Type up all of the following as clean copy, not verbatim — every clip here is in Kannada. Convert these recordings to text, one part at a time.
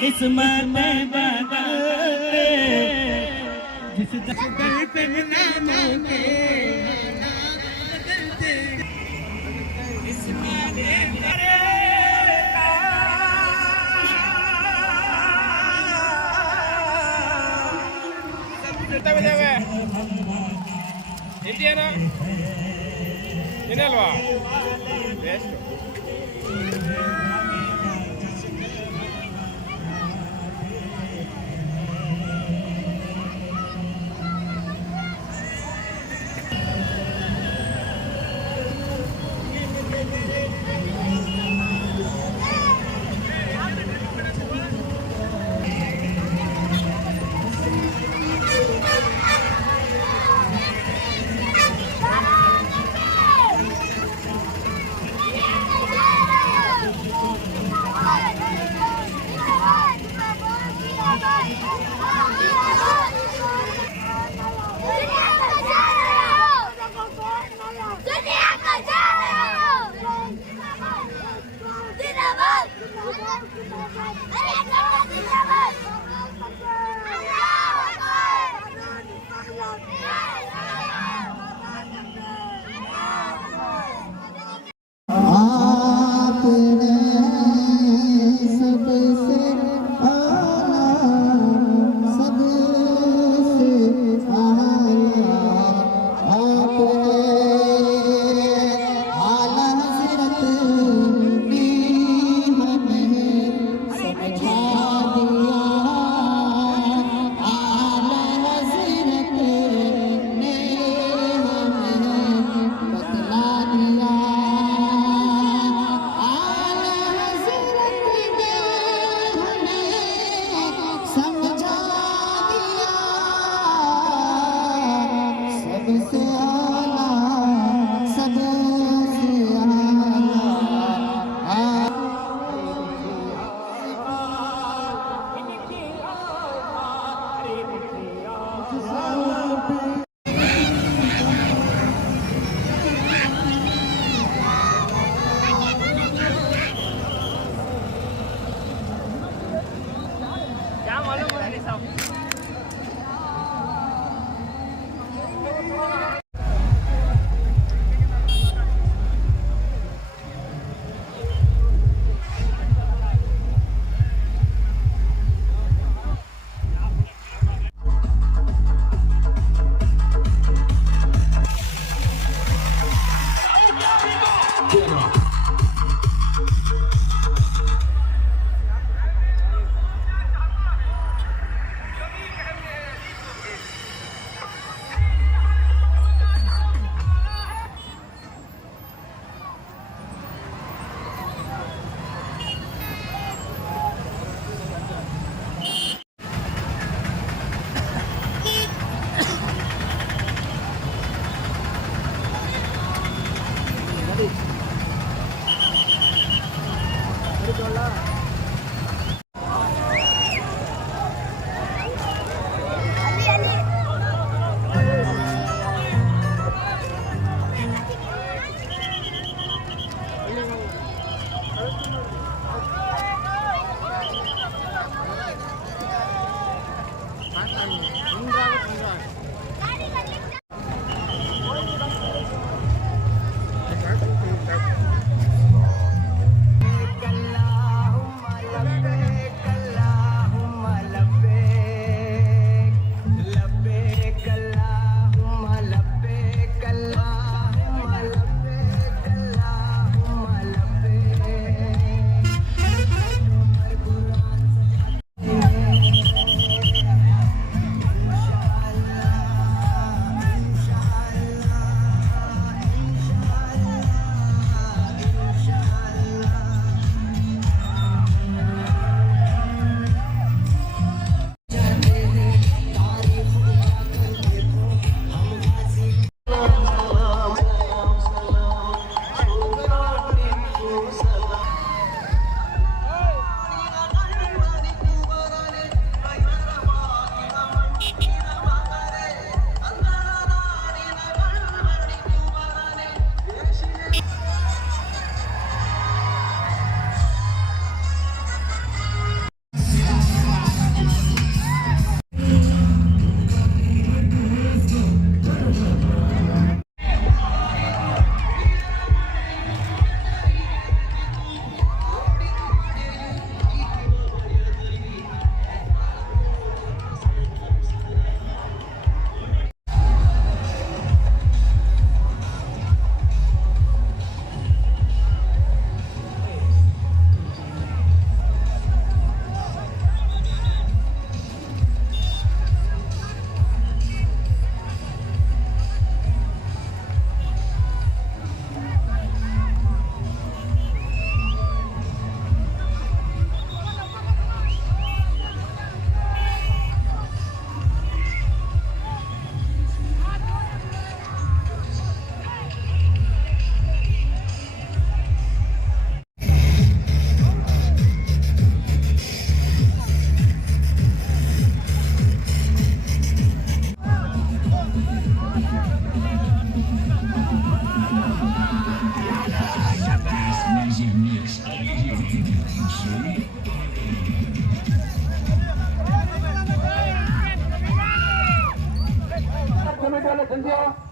किस्मत बदलते जिस दर्द नामों के बदलते किस्मत ಇಂಡಿಯಾನ ಏನಲ್ವಾ ಬೆಸ್ಟ್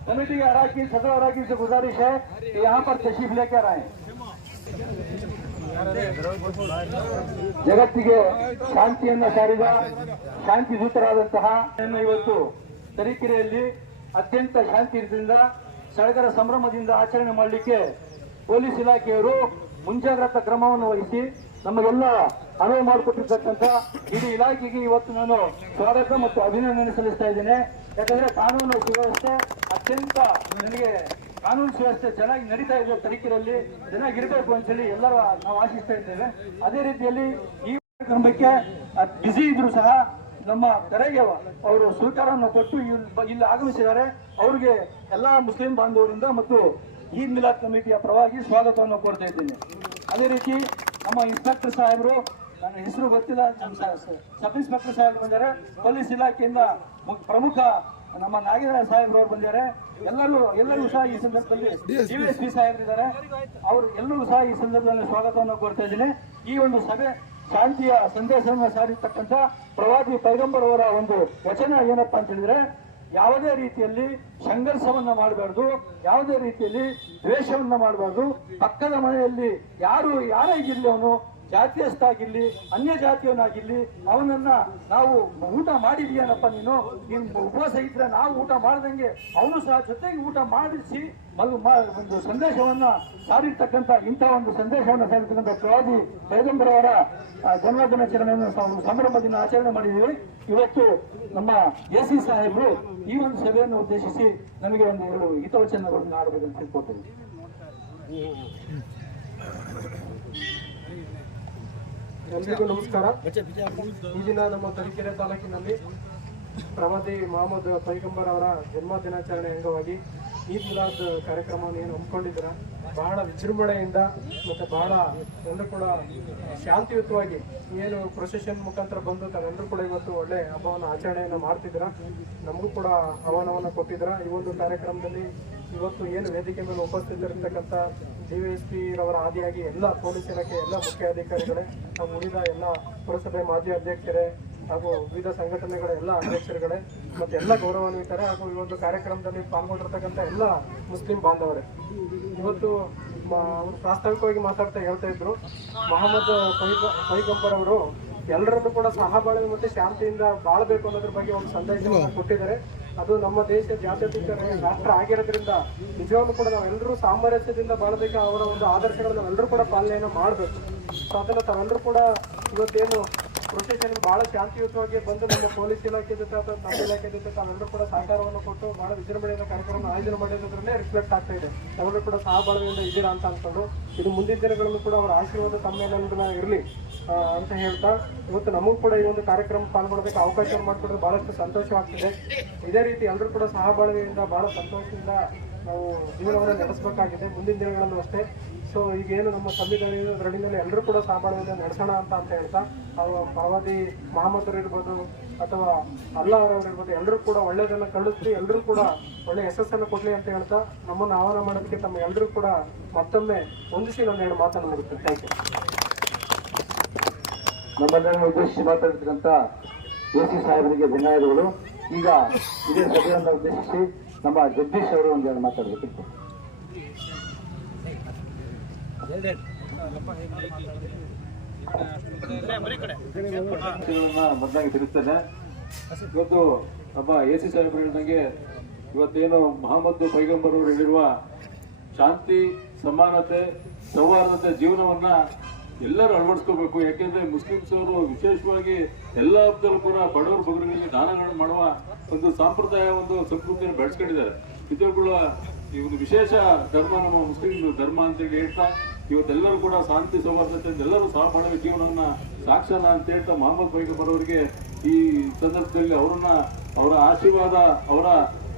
कमेटी के अराकीन सदर अराकीन से गुजारिश है कि यहाँ पर तशरीफ लेकर आए। ಜಗತ್ತಿಗೆ ಶಾಂತಿಯನ್ನ ಸಾರಿದ ಶಾಂತಿ ದೂತರಾದಂತಹ ಇವತ್ತು ತರೀಕೆರೆಯಲ್ಲಿ ಅತ್ಯಂತ ಶಾಂತಿಯಿಂದ ಸಡಗರ ಸಂಭ್ರಮದಿಂದ ಆಚರಣೆ ಮಾಡಲಿಕ್ಕೆ ಪೊಲೀಸ್ ಇಲಾಖೆಯವರು ಮುಂಜಾಗ್ರತಾ ಕ್ರಮವನ್ನು ವಹಿಸಿ ನಮಗೆಲ್ಲ ಅನುವು ಮಾಡಿಕೊಟ್ಟಿರ್ತಕ್ಕಂಥ ಇಡೀ ಇಲಾಖೆಗೆ ಇವತ್ತು ನಾನು ಸ್ವಾಗತ ಮತ್ತು ಅಭಿನಂದನೆ ಸಲ್ಲಿಸ್ತಾ ಇದ್ದೇನೆ. ಯಾಕಂದ್ರೆ ಕಾನೂನು ಸುವ್ಯವಸ್ಥೆ ಅತ್ಯಂತ ನನಗೆ ಕಾನೂನು ಸುವ್ಯವಸ್ಥೆ ಚೆನ್ನಾಗಿ ನಡೀತಾ ಇದೆ, ತರೀಕೆರೆಯಲ್ಲಿ ಚೆನ್ನಾಗಿರ್ಬೇಕು ಅಂತ ಹೇಳಿ ಎಲ್ಲರೂ ನಾವು ಆಶಿಸ್ತಾ ಇದ್ದೇವೆ. ಅದೇ ರೀತಿಯಲ್ಲಿ ಈ ಕಾರ್ಯಕ್ರಮಕ್ಕೆ ಬಿಸಿ ಇದ್ರು ಸಹ ನಮ್ಮ ಕರೆಗೆ ಅವರು ಸ್ವೀಕಾರವನ್ನು ಕೊಟ್ಟು ಇಲ್ಲಿ ಆಗಮಿಸಿದ್ದಾರೆ. ಅವರಿಗೆ ಎಲ್ಲಾ ಮುಸ್ಲಿಂ ಬಾಂಧವರಿಂದ ಮತ್ತು ಈದ್ ಮಿಲಾದ್ ಕಮಿಟಿಯ ಪರವಾಗಿ ಸ್ವಾಗತವನ್ನು ಕೋರ್ತಾ ಇದ್ದೇನೆ. ಅದೇ ರೀತಿ ನಮ್ಮ ಇನ್ಸ್ಪೆಕ್ಟರ್ ಸಾಹೇಬರು, ನನ್ನ ಹೆಸರು ಗೊತ್ತಿಲ್ಲ, ಸಬ್ ಇನ್ಸ್ಪೆಕ್ಟರ್ ಸಾಹೇಬರು ಬಂದಿದ್ದಾರೆ. ಪೊಲೀಸ್ ಇಲಾಖೆಯಿಂದ ಪ್ರಮುಖ ನಮ್ಮ ನಾಗೇಂದ್ರ ಸಾಹೇಬ್ರವ್ರು ಬಂದಿದ್ದಾರೆ. ಎಲ್ಲರೂ ಸಹ ಈ ಸಂದರ್ಭದಲ್ಲಿ ಡಿವೈಎಸ್ಪಿ ಸಾಹೇಬರಿದ್ದಾರೆ. ಅವರು ಎಲ್ಲರೂ ಸಹ ಈ ಸಂದರ್ಭದಲ್ಲಿ ಸ್ವಾಗತವನ್ನು ಕೋರ್ತಾ ಇದ್ದೀನಿ. ಈ ಒಂದು ಸಭೆ ಶಾಂತಿಯ ಸಂದೇಶವನ್ನು ಸಾರಿರ್ತಕ್ಕಂಥ ಪ್ರವಾದಿ ಪೈಗಂಬರ್ ಅವರ ಒಂದು ವಚನ ಏನಪ್ಪಾ ಅಂತ ಹೇಳಿದ್ರೆ, ಯಾವುದೇ ರೀತಿಯಲ್ಲಿ ಸಂಘರ್ಷವನ್ನ ಮಾಡಬಾರ್ದು, ಯಾವುದೇ ರೀತಿಯಲ್ಲಿ ದ್ವೇಷವನ್ನ ಮಾಡಬಾರ್ದು. ಪಕ್ಕದ ಮನೆಯಲ್ಲಿ ಯಾರೇ ಇರಲಿ ಅವನು ಜಾತಿಯಷ್ಟಾಗಿರ್ಲಿ ಅನ್ಯ ಜಾತಿಯವನಾಗಿರ್ಲಿ ಅವನನ್ನ ನಾವು ಊಟ ಮಾಡಿದೀಯನಪ್ಪ ನೀನು ಉಪವಾಸ ಇದ್ರೆ ನಾವು ಊಟ ಮಾಡ್ದಂಗೆ ಅವನು ಸಹ ಜೊತೆಗೆ ಊಟ ಮಾಡಿಸಿ ಒಂದು ಸಂದೇಶವನ್ನ ಸಾರಿರ್ತಕ್ಕಂಥ ಇಂಥ ಒಂದು ಸಂದೇಶವನ್ನು ಸಾರಿರ್ತಕ್ಕಂಥ ಪ್ರವಾದಿ ಪೈಗಂಬರವರ ಜನ್ಮದಿನಾಚರಣೆಯನ್ನು ಸಂಭ್ರಮ ದಿನ ಆಚರಣೆ ಮಾಡಿದ್ದೀವಿ. ಇವತ್ತು ನಮ್ಮ ಎಸಿ ಸಾಹೇಬರು ಈ ಒಂದು ಸಭೆಯನ್ನು ಉದ್ದೇಶಿಸಿ ನಮಗೆ ಒಂದು 2 ಹಿತವಚನಗಳನ್ನು ಆಡಬೇಕಂತ ತಿಳ್ಕೊಳ್ತೀವಿ. ಎಲ್ರಿಗೂ ನಮಸ್ಕಾರ. ಈ ದಿನ ನಮ್ಮ ತರೀಕೆರೆ ತಾಲೂಕಿನಲ್ಲಿ ಪ್ರವಾದಿ ಮೊಹಮ್ಮದ್ ಪೈಗಂಬರ್ ಅವರ ಜನ್ಮ ದಿನಾಚರಣೆ ಅಂಗವಾಗಿ ಈದ್ ಮಿಲಾದ್ ಕಾರ್ಯಕ್ರಮವನ್ನು ಏನು ಹಮ್ಮಿಕೊಂಡಿದ್ದೀರ ಬಹಳ ವಿಜೃಂಭಣೆಯಿಂದ ಮತ್ತು ಬಹಳ ಎಲ್ಲರೂ ಕೂಡ ಶಾಂತಿಯುತವಾಗಿ ಏನು ಪ್ರೊಸೆಷನ್ ಮುಖಾಂತರ ಬಂದು ತಾವೆಲ್ಲರೂ ಕೂಡ ಇವತ್ತು ಒಳ್ಳೆ ಹಬ್ಬವನ್ನು ಆಚರಣೆಯನ್ನು ಮಾಡ್ತಿದ್ದೀರ. ನಮಗೂ ಕೂಡ ಆಹ್ವಾನವನ್ನು ಕೊಟ್ಟಿದ್ದೀರ. ಈ ಒಂದು ಕಾರ್ಯಕ್ರಮದಲ್ಲಿ ಇವತ್ತು ಏನು ವೇದಿಕೆ ಮೇಲೆ ಉಪಸ್ಥಿತರಿರ್ತಕ್ಕಂಥ DYSP ರವರ ಆದಿಯಾಗಿ ಎಲ್ಲ ಪೊಲೀಸ್ ಇಲಾಖೆ ಎಲ್ಲ ಮುಖ್ಯ ಅಧಿಕಾರಿಗಳೇ ಹಾಗೂ ಉಳಿದ ಎಲ್ಲ ಪುರಸಭೆ ಮಾಜಿ ಅಧ್ಯಕ್ಷರೇ ಹಾಗೂ ವಿವಿಧ ಸಂಘಟನೆಗಳ ಎಲ್ಲ ಅಧ್ಯಕ್ಷರುಗಳೇ ಮತ್ತು ಎಲ್ಲ ಗೌರವಾನ್ವಿತರೆ ಹಾಗೂ ಈ ಒಂದು ಕಾರ್ಯಕ್ರಮದಲ್ಲಿ ಪಾಲ್ಗೊಂಡಿರ್ತಕ್ಕಂಥ ಎಲ್ಲ ಮುಸ್ಲಿಂ ಬಾಂಧವರೇ, ಇವತ್ತು ಅವರು ಪ್ರಾಸ್ತಾವಿಕವಾಗಿ ಮಾತಾಡ್ತಾ ಹೇಳ್ತಾ ಇದ್ರು, ಮೊಹಮ್ಮದ್ ಪೈಗಂಬರ್ ಅವರು ಎಲ್ಲರನ್ನು ಕೂಡ ಸಹಬಾಳ್ವೆ ಮತ್ತು ಶಾಂತಿಯಿಂದ ಬಾಳಬೇಕು ಅನ್ನೋದ್ರ ಬಗ್ಗೆ ಒಂದು ಸಂದೇಶವನ್ನು ಕೊಟ್ಟಿದ್ದಾರೆ. ಅದು ನಮ್ಮ ದೇಶ ಜಾತ್ಯತೀತ ರಾಷ್ಟ್ರ ಆಗಿರೋದ್ರಿಂದ ನಿಜವಾಗ್ಲೂ ಕೂಡ ನಾವೆಲ್ಲರೂ ಸಾಮರಸ್ಯದಿಂದ ಬಾಳಬೇಕು. ಅವರ ಒಂದು ಆದರ್ಶಗಳನ್ನು ನಾವೆಲ್ಲರೂ ಕೂಡ ಪಾಲನೆಯನ್ನು ಮಾಡಬೇಕು. ಸೊ ಅದನ್ನು ತಾವೆಲ್ಲರೂ ಕೂಡ ಇವತ್ತೇನು ಪ್ರೊಸೆಷನ್ ಬಹಳ ಶಾಂತಿಯುತವಾಗಿ ಬಂದು ನಮ್ಮ ಪೊಲೀಸ್ ಇಲಾಖೆ ಜೊತೆ ಅಥವಾ ನಮ್ಮ ಇಲಾಖೆ ಜೊತೆ ತಾವೆಲ್ಲರೂ ಕೂಡ ಸಹಕಾರವನ್ನು ಕೊಟ್ಟು ಬಹಳ ವಿಜೃಂಭಣೆಯಿಂದ ಕಾರ್ಯಕ್ರಮ ಆಯೋಜನೆ ಮಾಡಿರೋದ್ರಲ್ಲೇ ರಿಫ್ಲೆಕ್ಟ್ ಆಗ್ತಾ ಇದೆ. ತಾವೆಲ್ಲರೂ ಕೂಡ ಸಹಬಾಳ್ವೆಯಿಂದ ಇದ್ದೀರಾ ಅಂತ ಅಂದ್ಕೊಂಡು ಇದು ಮುಂದಿನ ದಿನಗಳಲ್ಲೂ ಕೂಡ ಅವರ ಆಶೀರ್ವಾದ ತಮ್ಮೆಲ್ಲರೂ ಇರಲಿ ಅಂತ ಹೇಳ್ತಾ ಇವತ್ತು ನಮಗೂ ಕೂಡ ಈ ಒಂದು ಕಾರ್ಯಕ್ರಮ ಪಾಲ್ಗೊಳ್ಳೋದಕ್ಕೆ ಅವಕಾಶ ಮಾಡಿಕೊಡೋದು ಬಹಳಷ್ಟು ಸಂತೋಷವಾಗ್ತಿದೆ. ಇದೇ ರೀತಿ ಎಲ್ಲರೂ ಕೂಡ ಸಹಬಾಳ್ವೆಯಿಂದ ಬಹಳ ಸಂತೋಷದಿಂದ ನಾವು ಜೀವನವನ್ನು ನಡೆಸಬೇಕಾಗಿದೆ ಮುಂದಿನ ದಿನಗಳಲ್ಲೂ ಅಷ್ಟೇ. ಸೊ ಈಗೇನು ನಮ್ಮ ಸಂವಿಧಾನದ ರಡಿನಲ್ಲಿ ಎಲ್ಲರೂ ಕೂಡ ಸಹಬಾಳ್ವೆಯಿಂದ ನಡೆಸೋಣ ಅಂತ ಹೇಳ್ತಾ ಪ್ರವಾದಿ ಮೊಹಮ್ಮದ್ರು ಇರ್ಬೋದು ಅಥವಾ ಅಲ್ಲಾಹರವ್ರು ಇರ್ಬೋದು ಎಲ್ಲರೂ ಕೂಡ ಒಳ್ಳೆಯದನ್ನು ಕಳಿಸಿ ಎಲ್ಲರೂ ಕೂಡ ಒಳ್ಳೆ ಯಶಸ್ಸನ್ನು ಕೊಡಲಿ ಅಂತ ಹೇಳ್ತಾ ನಮ್ಮನ್ನು ಆಹ್ವಾನ ಮಾಡೋದಕ್ಕೆ ತಮ್ಮ ಎಲ್ಲರೂ ಕೂಡ ಮತ್ತೊಮ್ಮೆ ಹೊಂದಿಸಿ ನಾನು 2 ಮಾತನ್ನು ಮುಗಿಸ್ತೇನೆ. Thank you. ನಮ್ಮನ್ನು ಉದ್ದೇಶಿಸಿ ಮಾತಾಡ್ತಕ್ಕಂಥ ಎಸಿ ಸಾಹೇಬರಿಗೆ ಧನ್ಯವಾದಗಳು. ಈಗ ಇದೇ ಸಭೆಯನ್ನು ಉದ್ದೇಶಿಸಿ ನಮ್ಮ ಜಗದೀಶ್ ಅವರು ಒಂದೆರಡು ಮಾತಾಡಬೇಕಿತ್ತು. ಮೊದಲಾಗಿ ತಿರುಗ್ತದೆ. ಇವತ್ತು ನಮ್ಮ ಎಸಿ ಸಾಹೇಬರು ಹೇಳಿದಂಗೆ ಇವತ್ತೇನು ಮೊಹಮ್ಮದ್ ಪೈಗಂಬರ್ ಅವರು ಹೇಳಿರುವ ಶಾಂತಿ, ಸಮಾನತೆ, ಸೌಹಾರ್ದತೆ ಜೀವನವನ್ನ ಎಲ್ಲರೂ ಅಳವಡಿಸ್ಕೋಬೇಕು. ಯಾಕೆಂದ್ರೆ ಮುಸ್ಲಿಮ್ಸ್ ಅವರು ವಿಶೇಷವಾಗಿ ಎಲ್ಲ ಹಬ್ಬದಲ್ಲೂ ಕೂಡ ಬಡವರು ಬಗ್ಗರಿಗೆ ದಾನಗಳನ್ನು ಮಾಡುವ ಒಂದು ಸಂಪ್ರದಾಯ, ಒಂದು ಸಂಸ್ಕೃತಿಯನ್ನು ಬೆಳೆಸ್ಕೊಂಡಿದ್ದಾರೆ. ನಿಜವಾಗ್ಲೂ ಈ ಒಂದು ವಿಶೇಷ ಧರ್ಮ ನಮ್ಮ ಮುಸ್ಲಿಂ ಧರ್ಮ ಅಂತೇಳಿ ಹೇಳ್ತಾ ಇವತ್ತೆಲ್ಲರೂ ಕೂಡ ಶಾಂತಿ, ಸೌಹಾರ್ದತೆ ಎಲ್ಲರೂ ಸಹಬಾಳ್ವೆ ಜೀವನವನ್ನ ಸಾಕ್ಷಾನ ಅಂತ ಹೇಳ್ತಾ ಮೊಹಮ್ಮದ್ ಪೈಗಂಬರ್ ಅವರಿಗೆ ಈ ಸಂದರ್ಭದಲ್ಲಿ ಅವರ ಆಶೀರ್ವಾದ, ಅವರ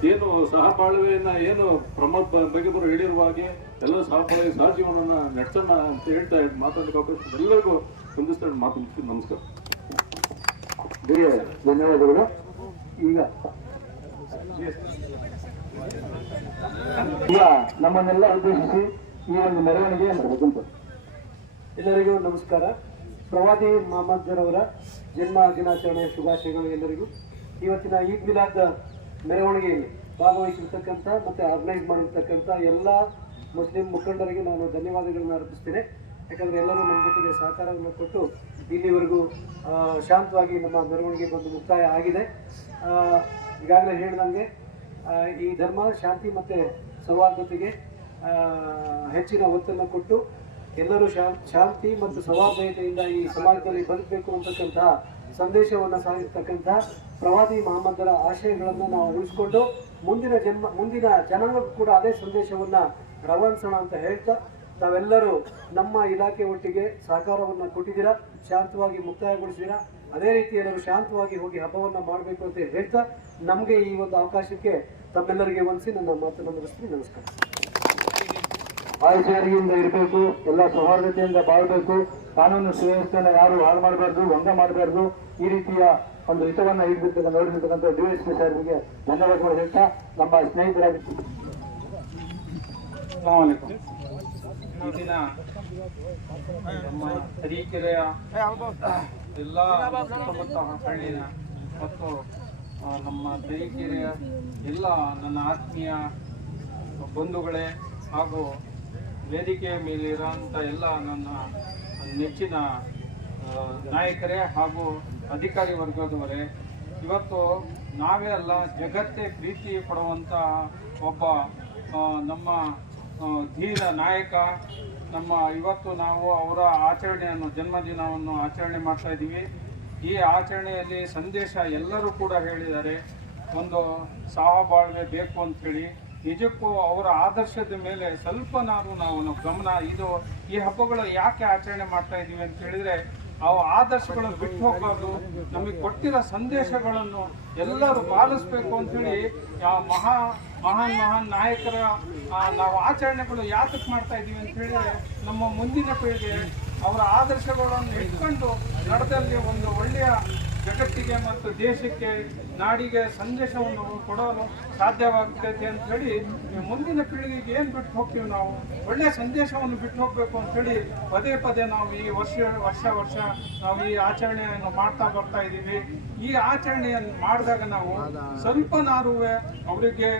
ಏನು ಸಹಬಾಳ್ವೆಯನ್ನ ಏನು ಪ್ರಮೋದ್ ಪೈಗಂಬರ್ ಹೇಳಿರುವ ಹಾಗೆ ಎಲ್ಲರೂ ಸಹಬಾಳ್ವೆ ಸಹಜೀವನವನ್ನ ನಡೆಸೋಣ ಅಂತ ಹೇಳ್ತಾ ಮಾತಾಡಲಿಕ್ಕೆ ಅವಕಾಶ ಎಲ್ಲರಿಗೂ ಹೊಂದಿಸ್ತಾ ಮಾತು ಮುಗಿಸ್ತೀನಿ. ನಮಸ್ಕಾರ. ಧನ್ಯವಾದಗಳು. ಈಗ ನಮ್ಮನ್ನೆಲ್ಲ ಉದ್ದೇಶಿಸಿ ಈ ಒಂದು ಮೆರವಣಿಗೆ ಮಾಡಬೇಕಂತ. ಎಲ್ಲರಿಗೂ ನಮಸ್ಕಾರ. ಪ್ರವಾದಿ ಮೊಹಮ್ಮದ್ರವರ ಜನ್ಮ ದಿನಾಚರಣೆಯ ಶುಭಾಶಯಗಳು ಎಲ್ಲರಿಗೂ. ಇವತ್ತಿನ ಈದ್ ಮಿಲಾದ್ ಮೆರವಣಿಗೆಯಲ್ಲಿ ಭಾಗವಹಿಸಿರ್ತಕ್ಕಂಥ ಮತ್ತು ಆರ್ಗನೈಸ್ ಮಾಡಿರ್ತಕ್ಕಂಥ ಎಲ್ಲ ಮುಸ್ಲಿಂ ಮುಖಂಡರಿಗೆ ನಾನು ಧನ್ಯವಾದಗಳನ್ನು ಅರ್ಪಿಸ್ತೇನೆ. ಯಾಕಂದರೆ ಎಲ್ಲರೂ ನಮ್ಮ ಜೊತೆಗೆ ಸಹಕಾರವನ್ನು ಕೊಟ್ಟು ಇಲ್ಲಿವರೆಗೂ ಶಾಂತವಾಗಿ ನಮ್ಮ ಮೆರವಣಿಗೆ ಬಂದು ಮುಕ್ತಾಯ ಆಗಿದೆ. ಈಗಾಗಲೇ ಹೇಳಿದಂಗೆ ಈ ಧರ್ಮ ಶಾಂತಿ ಮತ್ತು ಸೌಹಾರ್ದತೆಗೆ ಹೆಚ್ಚಿನ ಒತ್ತನ್ನು ಕೊಟ್ಟು ಎಲ್ಲರೂ ಶಾಂತಿ ಮತ್ತು ಸೌಹಾರ್ದತೆಯಿಂದ ಈ ಸಮಾಜದಲ್ಲಿ ಬದುಕಬೇಕು ಅಂತಕ್ಕಂತಹ ಸಂದೇಶವನ್ನು ಸಾಗಿರ್ತಕ್ಕಂತಹ ಪ್ರವಾದಿ ಮೊಹಮ್ಮದರ ಆಶಯಗಳನ್ನು ನಾವು ಉಳಿಸ್ಕೊಂಡು ಮುಂದಿನ ಜನಾಂಗಕ್ಕೂ ಕೂಡ ಅದೇ ಸಂದೇಶವನ್ನು ರವಾನಿಸೋಣ ಅಂತ ಹೇಳ್ತಾ ತಾವೆಲ್ಲರೂ ನಮ್ಮ ಇಲಾಖೆ ಒಟ್ಟಿಗೆ ಸಹಕಾರವನ್ನು ಕೊಟ್ಟಿದ್ದೀರಾ, ಶಾಂತವಾಗಿ ಮುಕ್ತಾಯಗೊಳಿಸಿದ್ದೀರಾ. ಅದೇ ರೀತಿ ಎಲ್ಲರೂ ಶಾಂತವಾಗಿ ಹೋಗಿ ಹಬ್ಬವನ್ನು ಮಾಡಬೇಕು ಅಂತ ಹೇಳ್ತಾ ನಮಗೆ ಈ ಒಂದು ಅವಕಾಶಕ್ಕೆ ತಮ್ಮೆಲ್ಲರಿಗೆ ವಂದಿಸಿ ನನ್ನ ಮಾತನ್ನು ಮುಗಿಸ್ತೀನಿ. ನಮಸ್ಕಾರ. ಆಯುಷಾರಿಯಿಂದ ಇರಬೇಕು, ಎಲ್ಲ ಸೌಹಾರ್ದತೆಯಿಂದ ಬಾಳಬೇಕು, ಕಾನೂನು ಸುವ್ಯವಸ್ಥೆಯನ್ನು ಯಾರು ಹಾಳು ಮಾಡಬಾರ್ದು, ಭಂಗ ಮಾಡಬಾರ್ದು. ಈ ರೀತಿಯ ಒಂದು ಹಿತವನ್ನು ಹಿಡಿದಿರ್ತಕ್ಕಂಥ ನೋಡಿರ್ತಕ್ಕಂಥ DYSP ಸಾಹೇಬರಿಗೆ ಧನ್ಯವಾದಗಳು ಹೇಳ್ತಾ ನಮ್ಮ ಸ್ನೇಹಿತರಾಗಿ ಈ ದಿನ ನಮ್ಮ ತರೀಕೆರೆಯ ಎಲ್ಲ ಸುತ್ತಮುತ್ತ ಹಳ್ಳಿನ ಮತ್ತು ನಮ್ಮ ತರೀಕೆರೆಯ ಎಲ್ಲ ನನ್ನ ಆತ್ಮೀಯ ಬಂಧುಗಳೇ ಹಾಗೂ ವೇದಿಕೆಯ ಮೇಲಿರೋಂಥ ಎಲ್ಲ ನನ್ನ ನೆಚ್ಚಿನ ನಾಯಕರೇ ಹಾಗೂ ಅಧಿಕಾರಿ ವರ್ಗದವರೇ, ಇವತ್ತು ನಾವೇ ಅಲ್ಲ ಜಗತ್ತೇ ಪ್ರೀತಿ ಪಡುವಂಥ ಒಬ್ಬ ನಮ್ಮ ಧೀರ ನಾಯಕ ಇವತ್ತು ನಾವು ಅವರ ಆಚರಣೆಯನ್ನು ಜನ್ಮದಿನವನ್ನು ಆಚರಣೆ ಮಾಡ್ತಾ ಇದ್ದೀವಿ. ಈ ಆಚರಣೆಯಲ್ಲಿ ಸಂದೇಶ ಎಲ್ಲರೂ ಕೂಡ ಹೇಳಿದ್ದಾರೆ, ಒಂದು ಸಹಬಾಳ್ವೆ ಬೇಕು ಅಂಥೇಳಿ. ನಿಜಕ್ಕೂ ಅವರ ಆದರ್ಶದ ಮೇಲೆ ಸ್ವಲ್ಪ ನಾವು ಗಮನ ಈ ಹಬ್ಬಗಳು ಯಾಕೆ ಆಚರಣೆ ಮಾಡ್ತಾ ಇದ್ದೀವಿ ಅಂತ ಹೇಳಿದ್ರೆ, ಅವು ಆದರ್ಶಗಳನ್ನು ಬಿಟ್ಟು ಹೋಗೋದು, ನಮಗೆ ಕೊಟ್ಟಿರೋ ಸಂದೇಶಗಳನ್ನು ಎಲ್ಲರೂ ಪಾಲಿಸ್ಬೇಕು ಅಂಥೇಳಿ ಮಹಾನ್ ನಾಯಕರ ನಾವು ಆಚರಣೆಗಳು ಯಾತಕ್ಕೆ ಮಾಡ್ತಾ ಇದ್ದೀವಿ ಅಂತ ಹೇಳಿದ್ರೆ, ನಮ್ಮ ಮುಂದಿನ ಪೀಳಿಗೆ ಅವರ ಆದರ್ಶಗಳನ್ನು ಇಟ್ಕೊಂಡು ನಡೆದಲ್ಲಿ ಒಂದು ಒಳ್ಳೆಯ ಜಗತ್ತಿಗೆ ಮತ್ತು ದೇಶಕ್ಕೆ ನಾಡಿಗೆ ಸಂದೇಶವನ್ನು ಕೊಡಲು ಸಾಧ್ಯವಾಗ್ತೈತೆ ಅಂತ ಹೇಳಿ, ಮುಂದಿನ ಪೀಳಿಗೆಗೆ ಏನು ಬಿಟ್ಟು ಹೋಗ್ತೀವಿ ನಾವು, ಒಳ್ಳೆಯ ಸಂದೇಶವನ್ನು ಬಿಟ್ಟು ಹೋಗಬೇಕು ಅಂಥೇಳಿ ಪದೇ ನಾವು ಈ ವರ್ಷ ನಾವು ಈ ಆಚರಣೆಯನ್ನು ಮಾಡ್ತಾ ಬರ್ತಾ ಇದ್ದೀವಿ. ಈ ಆಚರಣೆಯನ್ನು ಮಾಡಿದಾಗ ನಾವು ಸ್ವಲ್ಪನಾರು ಅವರಿಗೆ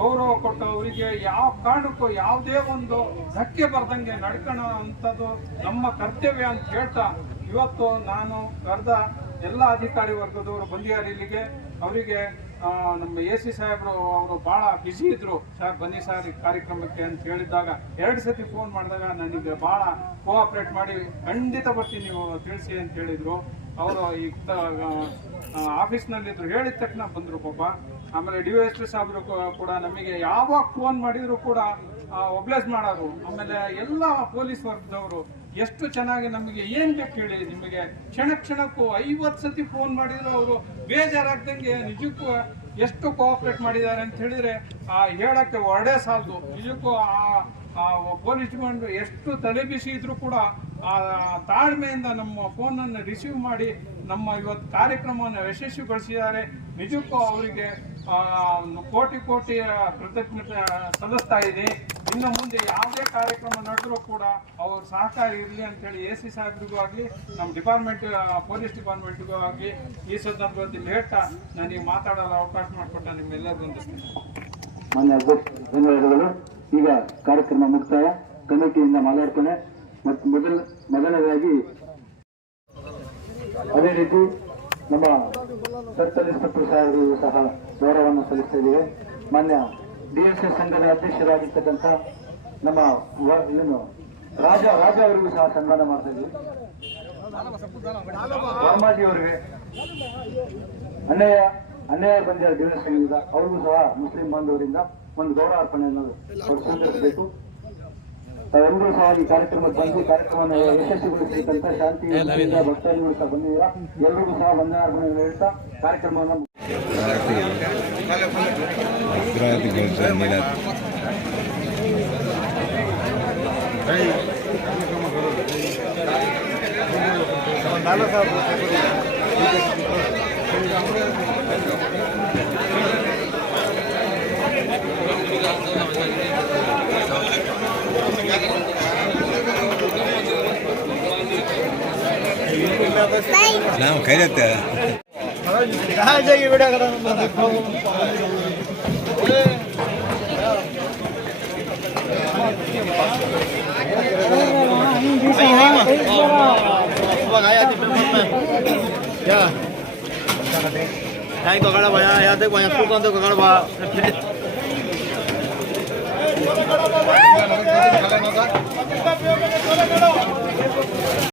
ಗೌರವ ಕೊಟ್ಟು ಅವರಿಗೆ ಯಾವ ಕಾರಣಕ್ಕೂ ಯಾವುದೇ ಒಂದು ಧಕ್ಕೆ ಬರ್ದಂಗೆ ನಡ್ಕೊಳ್ಳೋ ಅಂಥದ್ದು ನಮ್ಮ ಕರ್ತವ್ಯ ಅಂತ ಹೇಳ್ತಾ, ಇವತ್ತು ನಾನು ಕರೆದ ಎಲ್ಲ ಅಧಿಕಾರಿ ವರ್ಗದವರು ಬಂದಿದ್ದಾರೆ ಇಲ್ಲಿಗೆ. ಅವರಿಗೆ ನಮ್ಮ AC ಸಾಹೇಬರು ಅವರು ಭಾಳ ಬ್ಯುಸಿ ಇದ್ರು, ಸರ್ ಬನ್ನಿ ಸರ್ ಈ ಕಾರ್ಯಕ್ರಮಕ್ಕೆ ಅಂತ ಹೇಳಿದಾಗ 2 ಸತಿ ಫೋನ್ ಮಾಡಿದಾಗ ನನಗೆ ಭಾಳ ಕೋಆಪ್ರೇಟ್ ಮಾಡಿ ಖಂಡಿತ ಬರ್ತೀನಿ ನೀವು ತಿಳಿಸಿ ಅಂತ ಹೇಳಿದರು. ಅವರು ಈ ಆಫೀಸ್ನಲ್ಲಿದ್ದರು, ಹೇಳಿದ ತಕ್ಷಣ ಬಂದರು ಪಾಪ. ಆಮೇಲೆ DYSP ಸಾಹೇಬರು ಕೂಡ ನಮಗೆ ಯಾವಾಗ ಫೋನ್ ಮಾಡಿದ್ರು ಕೂಡ ಒಬ್ಲೈಸ್ ಮಾಡೋರು. ಆಮೇಲೆ ಎಲ್ಲ ಪೊಲೀಸ್ ವರ್ಗದವರು ಎಷ್ಟು ಚೆನ್ನಾಗಿ ನಮಗೆ ಏನು ಬೇಕು ಹೇಳಿ, ನಿಮಗೆ ಕ್ಷಣಕ್ಕೂ 50 ಸತಿ ಫೋನ್ ಮಾಡಿದ್ರು ಅವರು ಬೇಜಾರಾಗ್ದಂಗೆ ನಿಜಕ್ಕೂ ಎಷ್ಟು ಕೋಆಪ್ರೇಟ್ ಮಾಡಿದ್ದಾರೆ ಅಂತ ಹೇಳಿದ್ರೆ ಹೇಳಕ್ಕೆ ಹೊರಡೇ ಸಾಲದು. ನಿಜಕ್ಕೂ ಪೊಲೀಸ್ ಡಿಪಾರ್ಟ್ಮೆಂಟ್ ಎಷ್ಟು ತಲೆಬಿಸಿ ಇದ್ರೂ ಕೂಡ ತಾಳ್ಮೆಯಿಂದ ನಮ್ಮ ಫೋನನ್ನು ರಿಸೀವ್ ಮಾಡಿ ನಮ್ಮ ಇವತ್ತು ಕಾರ್ಯಕ್ರಮವನ್ನು ಯಶಸ್ವಿಗೊಳಿಸಿದ್ದಾರೆ. ನಿಜಕ್ಕೂ ಅವರಿಗೆ ಕೋಟಿ ಕೃತಜ್ಞತೆ ಸಲ್ಲಿಸ್ತಾ ಇದೆ. ಇನ್ನು ಮುಂದೆ ಯಾವುದೇ ಕಾರ್ಯಕ್ರಮ ನಡೆದರೂ ಕೂಡ ಅವ್ರ ಸಹಕಾರ ಇರಲಿ ಅಂತೇಳಿ AC ಸಾಹೇಬ್ರಿಗೂ ಆಗಲಿ ನಮ್ಮ ಪೊಲೀಸ್ ಡಿಪಾರ್ಟ್ಮೆಂಟ್ಗೂ ಆಗಲಿ ಈ ಸಂದರ್ಭದಲ್ಲಿ ಹೇಳ್ತಾ ನನಗೆ ಮಾತಾಡಲು ಅವಕಾಶ ಮಾಡಿಕೊಟ್ಟ ನಿಮ್ಮೆಲ್ಲರಿಗೂ ವಂದಿಸ್ತೀನಿ. ಮಾನ್ಯ ಅಧ್ಯಕ್ಷ, ಧನ್ಯವಾದಗಳು. ಈಗ ಕಾರ್ಯಕ್ರಮ ಮುಕ್ತಾಯ. ಕಮಿಟಿಯಿಂದ ಮಾತಾಡ್ತಾನೆ ಮತ್ತು ಮೊದಲನೇದಾಗಿ ಅದೇ ರೀತಿ ನಮ್ಮ ಸರ್ಕಲ್ ಇನ್ಸ್ಪೆಕ್ಟರ್ ಸಾಹೇಬರಿಗೂ ಸಹ ಗೌರವವನ್ನು ಸಲ್ಲಿಸ್ತಾ ಇದ್ದೇವೆ. ಮಾನ್ಯ DSS ಸಂಘದ ಅಧ್ಯಕ್ಷರಾಗಿರ್ತಕ್ಕಂಥ ನಮ್ಮ ರಾಜ ಅವರಿಗೂ ಸಹ ಸನ್ಮಾನ ಮಾಡ್ತಾ ಇದ್ದೀವಿ. ವರ್ಮಾಜಿ ಅವರಿಗೆ ಅನ್ಯಾಯ ಬಂದಿರೋ DSS ಸಂಘದಿಂದ ಅವ್ರಿಗೂ ಸಹ ಮುಸ್ಲಿಂ ಬಾಂಧವರಿಂದ ಒಂದು ಗೌರವಾರ್ಪಣೆಯನ್ನು ಸ್ವೀಕರಿಸಬೇಕು. ತಾವೆಲ್ಲರೂ ಸಹ ಈ ಕಾರ್ಯಕ್ರಮಕ್ಕೆ ಬಂದು ಕಾರ್ಯಕ್ರಮವನ್ನು ಯಶಸ್ವಿಗೊಳಿಸಬೇಕಂತ ಶಾಂತಿಯಿಂದ ಭಕ್ತಾದಿಗಳು ಸಹ ಬಂದಿದ್ದೀರಾ. ಎಲ್ಲರಿಗೂ ಸಹ ವಂದನಾರ್ಪಣೆಯನ್ನು ಹೇಳ್ತಾ ಕಾರ್ಯಕ್ರಮವನ್ನು ನಾವು ಕೈಲತ್ತೆ Đây có cái là bao nhiêu? Đây có bao nhiêu? Không có tôi có cái là bao nhiêu?